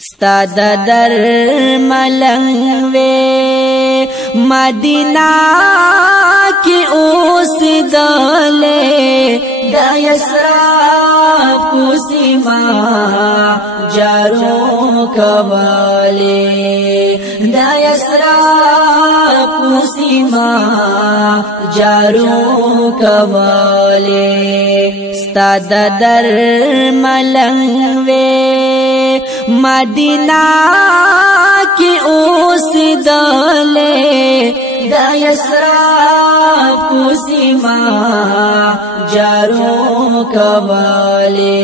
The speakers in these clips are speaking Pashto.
ستا در ملنگ وے مدینہ کی اوسیدلے دا یسراب کو سیما جارو کوالے دا یسراب کو سیما جارو کوالے ستا در ملنگ وے مدینہ کی اوسیدلے دا یسراب کو سیما جارو کوالے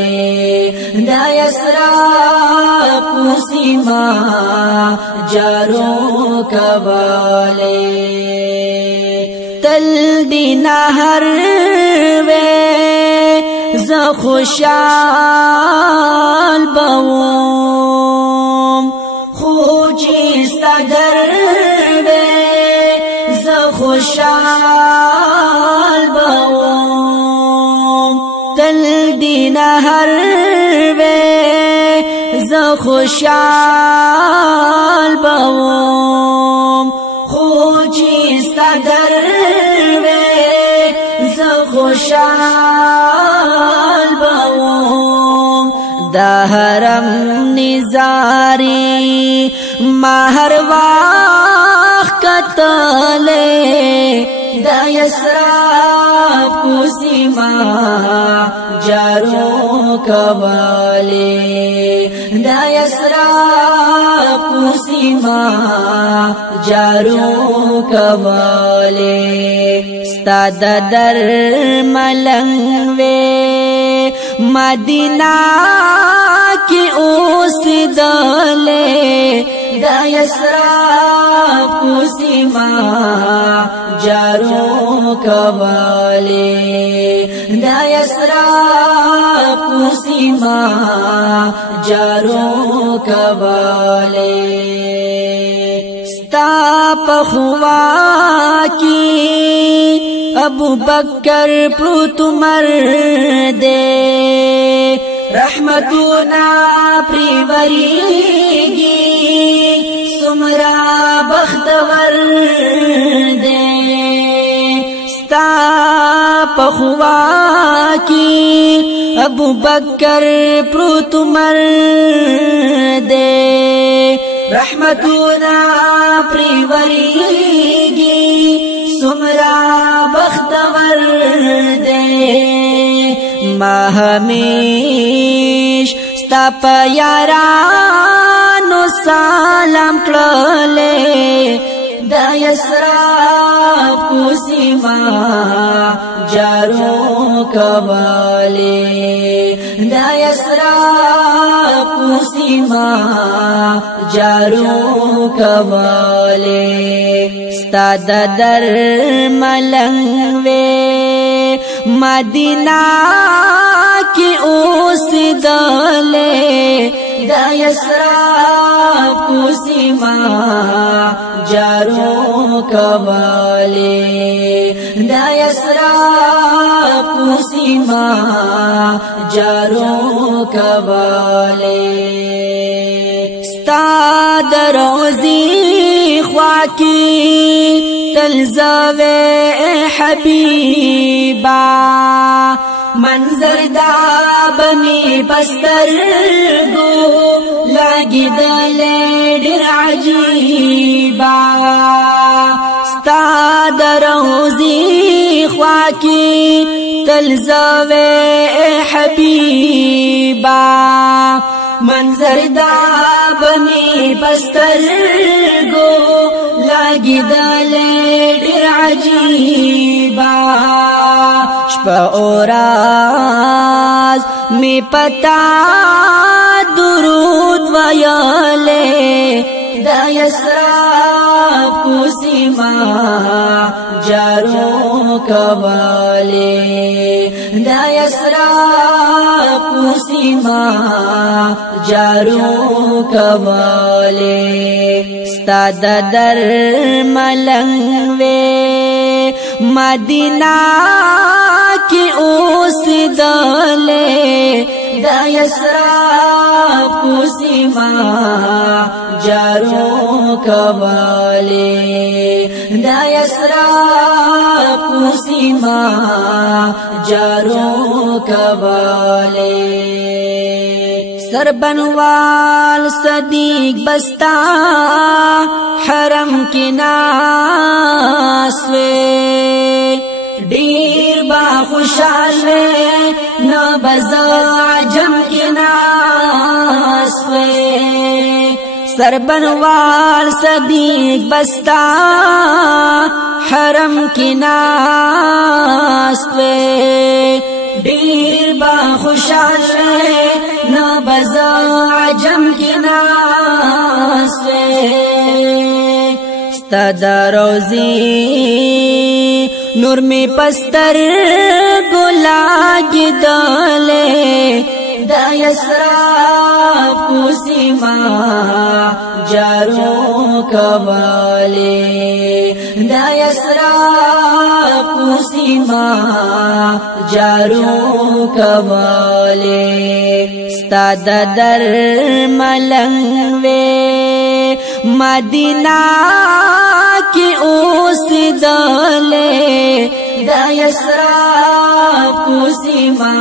دا یسراب کو سیما جارو کوالے تل دینا ہر وے ز خوشال بوم خوچی ستگر وے ز خوشال بوم تل دین ہر وے ز خوشال بوم خوچی ستگر وے ز خوشال دا حرم نزاری مہر واخ کتلے دا یسراب کو سیما جارو کوالے دا یسراب کو سیما جارو کوالے ستا در ملنگ وے مدینہ کی اوسیدلے دا یسراب کو سیما جارو کوالے دا یسراب کو سیما جارو کوالے ستا پخوا کی ابو بکر پروت مردے رحمتنا پریوریگی سمرا بختور دے ستا پخوا کی ابو بکر پروت مردے رحمتنا پریوریگی سمرا بختور دے ما ہمیش ستا پا یارانو سلام کړلې دا یسراب کو سیما جارو کوالے دا یسراب کو سیما جارو کوالے ستا در ملنگ وے مدینہ کی اوسیدلے دا یسراب کو سیما جارو کوالے دا یسراب کو سیما جارو کوالے ستا دروزی خواکی تلزوے حبیبا منظر دا بمی بستر گو لگی دلے ڈر عجیبا ستا دروزی خواکی تلزوے حبیبا منظر دا بمی بستر گو لگی دلے ڈر عجیبا شپا اوراز می پتا درود ویالے دا یسراب کو سیما جارو کوالے دا یسراب کو سیما جارو کوالے ستا در ملنگ وے مدینہ کی اوسیدلے دا یسراب کوسیما جارو کواله دا یسراب کوسیما جارو کواله سربنوال صدیق بستا حرم کی ناسوے دیر با خوشحالے نبزا عجم کی ناسوے سربنوال صدیق بستا حرم کی ناسوے دیر با خوشحالے نبزا عجم کی ناسوے ستا دا روزی نور می پستر گلاگی دالے دا یسراب کوسیما جارو کواله دا یسراب کوسیما جارو کواله ستا در ملنگ وے مدینہ کی اوسیدلے دا یسراب کوسیما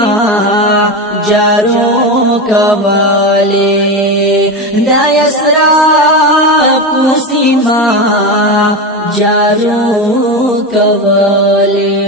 جارو کواله دا یسراب کوسیما جارو کواله